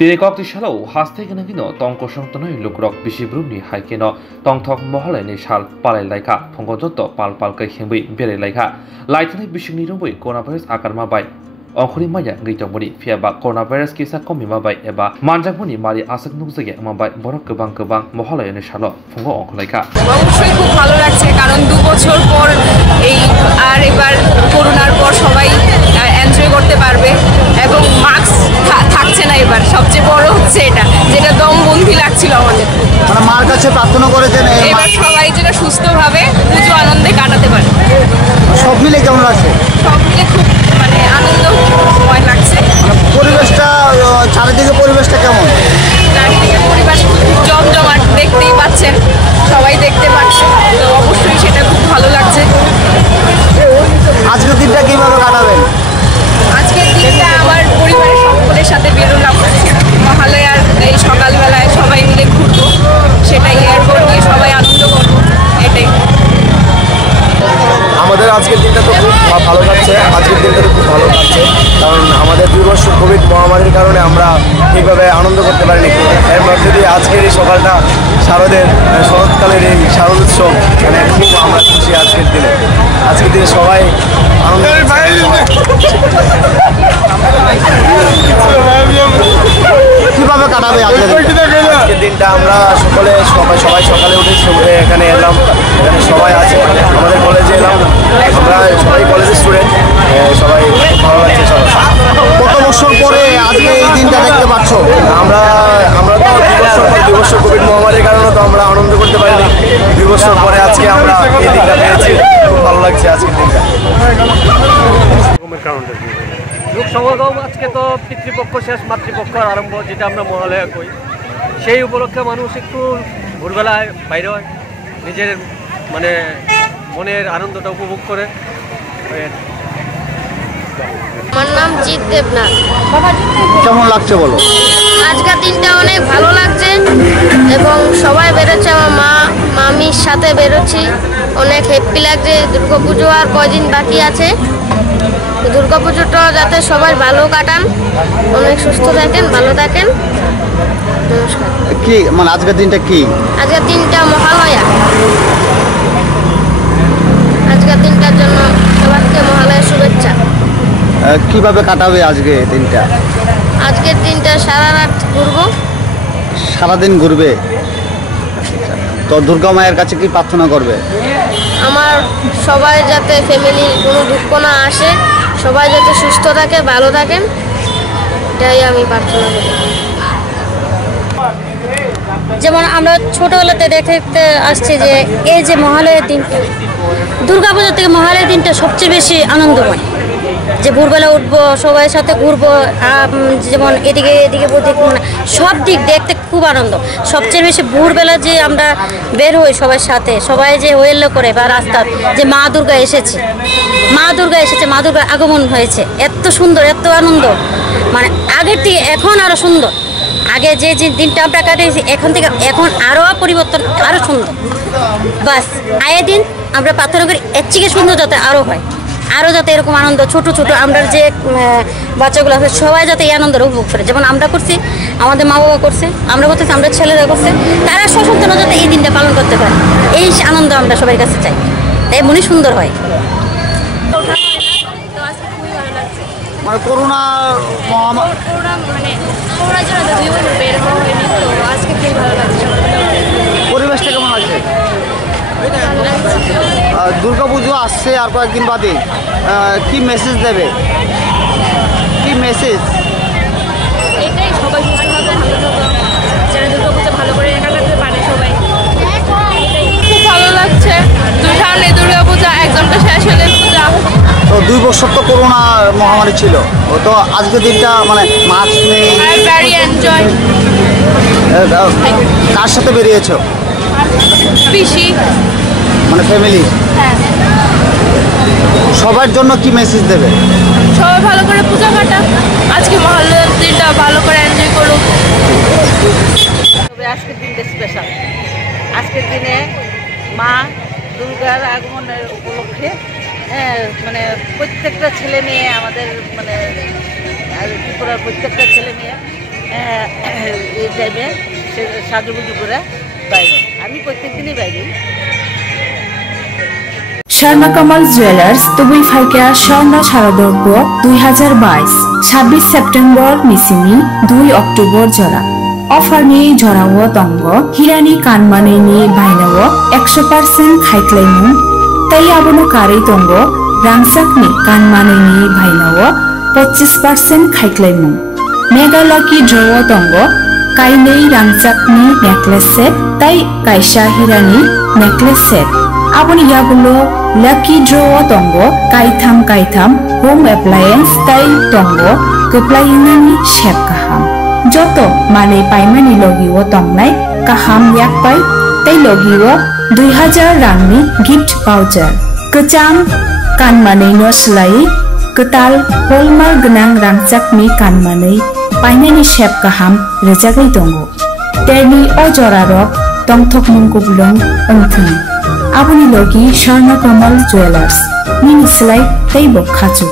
Tirekok Shalo has taken a vino, Tonko Shantano, Lukrok, Bishibruni, Haikino, Tongtok Moholen, Shal, Pale Laika, Pongojoto, Palpalka Himbi, Bere Laika, Lightning Bishinirubi, Coronavirus Akarma by Onkuri Maya, Gitomuri, Fiaba, Coronavirus Kisa Komima by Eba, Manjamuni, Mari Asak Nuzage, Mabai, Borokabang Kabang, Moholen, Shalo, Pongo Onkolaka. অবশ্যই খুব ভালো লাগছে কারণ 2 বছর পর এই আর এবার করোনার পর সবাই এনজয় করতে পারবে এবং মাস্ক থাকছে না এবার সবচেয়ে বড় হচ্ছে এটা যেটা দমবন্ধী লাগছিল আমাদের মানে মার কাছে প্রার্থনা করেছেন এবার সবাই যেটা সুস্থভাবে পুজো আনন্দে কাটাতে পারে সব মিলে কেমন লাগছে সব মিলে খুব মানে আনন্দময় লাগছে পরিবেশটা চারিদিকে পরিবেশটা কেমন চারিদিকে পরিবেশ জমজমাট দেখতেই পাচ্ছেন সবাই দেখতে পাচ্ছে তো অবশ্যই সেটা খুব ভালো লাগছে আজকের দিনটা কিভাবে কাটাবেন আজকের দিনটা আমার পরিবারের সকলের সাথে বেরোলাম মহালয়ার এই সকালবেলায় সবাই মিলে ঘুরবো সেটাই এয়ারপোর্ট নিয়ে সবাই আনন্দ করবো এটাই আমাদের আজকের দিনটা তো খুব ভালো কাটছে আজকের দিনটা তো খুব ভালো কাটছে কারণ আমাদের 2 বছর কোভিড মহামারীর কারণে আমরা ঠিকভাবে আনন্দ করতে পারিনি এর মধ্যে দিয়ে আজকের এই সকালটা শারদের শরৎকালের এই শারদ উৎসব মানে খুব আমরা খুশি আজকের দিনে সবাই আনন্দ কিভাবে কাটাবে আজকের দিনটা আমরা সবাই সকালে উঠে এখানে এলাম এখানে সবাই আছে আমাদের কলেজে এলাম আমরা সবাই কলেজের স্টুডেন্ট সবাই ভালো লাগছে সবাই কত বছর পরে আজকে এই দিনটা দেখতে পাচ্ছ আমরা তো 2 বছর কোভিড মহামারীর কারণে তো আমরা আনন্দ করতে পারিনি 2 বছর পরে আজকে আমরা এই দিনটা পেয়েছি খুব ভালো লাগছে আজকের দিনটা লোক সমাগম আজকে তো পিতৃপক্ষ শেষ মাতৃপক্ষ আরম্ভ যেটা আমরা মহালয়া কই সেই উপলক্ষে মানুষ একটু ভোরবেলায় বাইরে হয় নিজের মানে মনের আনন্দটা উপভোগ করে আমার নাম জিৎ দেবনাথ কেমন লাগছে বলো আজকের দিনটা অনেক ভালো লাগছে এবং সবাই বেরোচ্ছে আমার মা মামির সাথে বেরোচ্ছি অনেক হ্যাপি লাগছে দুর্গাপুজো আর কয়দিন বাকি আছে দুর্গাপুজোটা যাতে সবাই ভালো কাটান অনেক সুস্থ থাকেন ভালো থাকেন নমস্কার কি মানে আজকের দিনটা কি আজকের দিনটা মহালয়া আজকের দিনটার জন্য সবাইকে মহালয়া শুভেচ্ছা কিভাবে কাটাবে আজকে দিনটা আজকের দিনটা সারা রাত ঘুরবো সারাদিন ঘুরবে তো দুর্গা মায়ের কাছে কি প্রার্থনা করবে আমার সবাই যাতে ফ্যামিলির কোনো দুঃখ না আসে সবাই যাতে সুস্থ থাকে ভালো থাকেন এটাই আমি প্রার্থনা করি যেমন আমরা ছোটবেলাতে দেখতে আসছি যে এই যে মহালয়ার দিনটা দুর্গাপূজা থেকে মহালয়ার দিনটা সবচেয়ে বেশি আনন্দময় যে ভোরবেলা উঠবো সবাই সাথে ঘুরবো যেমন এদিকে মানে সব দিক দেখতে খুব আনন্দ সবচেয়ে বেশি ভোরবেলা যে আমরা বের হই সবার সাথে সবাই যে ওয়েল্লো করে বা রাস্তার যে মা দুর্গা এসেছে মা দুর্গার আগমন হয়েছে এত সুন্দর এত আনন্দ মানে আগের থেকে এখন আরও সুন্দর আগে যে দিনটা আমরা কাটিয়েছি এখন আরও পরিবর্তন আরও সুন্দর বাস আয়ের দিন আমরা প্রার্থনা করি এর থেকে সুন্দর যাতে আরও হয় আরও যাতে এরকম আনন্দ ছোট আমরা যে বাচ্চাগুলো আছে সবাই যাতে এই আনন্দের উপভোগ করে যেমন আমরা করছি আমাদের মা বাবা করছে আমরা করতেছি আমরা ছেলেরা করছে তারা সসন্তানও যাতে এই দিনটা পালন করতে পারে এই আনন্দ আমরা সবার কাছে চাই তাই মনে সুন্দর হয় মানে করোনা পরিবেশটা কেমন আছে দুর্গাপুজো আসছে আর কয়েকদিন বাদে কি মেসেজ দেবে কি মেসেজ এটাই সবাই সুস্থভাবে ভালো যারা দুর্গাপূজা ভালো করে কাটাতে পারে সবাই খুব ভালো লাগছে সামনে দুর্গাপূজা একদমটা শেষ হলে পূজা তো 2 বছর তো করোনা মহামারী ছিল তো আজকের দিনটা মানে মাস্ক নেই ভেরি এনজয় কার সাথে বেরিয়েছো পিসি মানে ফ্যামিলি হ্যাঁ সবার জন্য কি মেসেজ দেবে সবাই ভালো করে পূজা কাটা আজকে মহালয়ার দিনটা ভালো করে এনজয় করুক তবে আজকের দিনটা স্পেশাল আজকের দিনে মা দুর্গার আগমনের উপলক্ষে মানে প্রত্যেকটা ছেলে মেয়ে আমাদের মানে ত্রিপুরার প্রত্যেকটা ছেলে মেয়ে এই টাইমে সাজুগুজু করে বাইরে, আমি প্রত্যেক দিনই বাইরে। স্বর্ণকমল জুয়েলার্স তুবুই ফাইকা স্বর্ণ শারদর্ঘ 2022 26 সেপ্টেম্বর মিসিনি 2 অক্টোবর জরা অফারনি জরাও তঙ্গ হিরানি কানমানেনি বাইনাও 100% খাইক্লাইমু তাই আবনো কারে তঙ্গ রাংসাকনি কানমানেনি বাইনাও 25% খাইক্লাইমু মেগা লাকি ড্রও তঙ্গ কাইনেই রাংসাকনি নেকলেস সেট তাই কাইসা হিরানি necklace set aboni yagulo lucky draw tongo kaitham home appliance tai tongo keplainani shep kaham joto mane paimani logiwo tongnai kaham yak pai tai logiwo 2000 rangni gift voucher kecham kanmanei no slai ketal holmar genang rangchakni kanmanei painani shep kaham rejagai tongo terni ojorarok tongthok mungkublong ongthung aboni logi Swarnakamal Jewelers mini slide tei bok khachu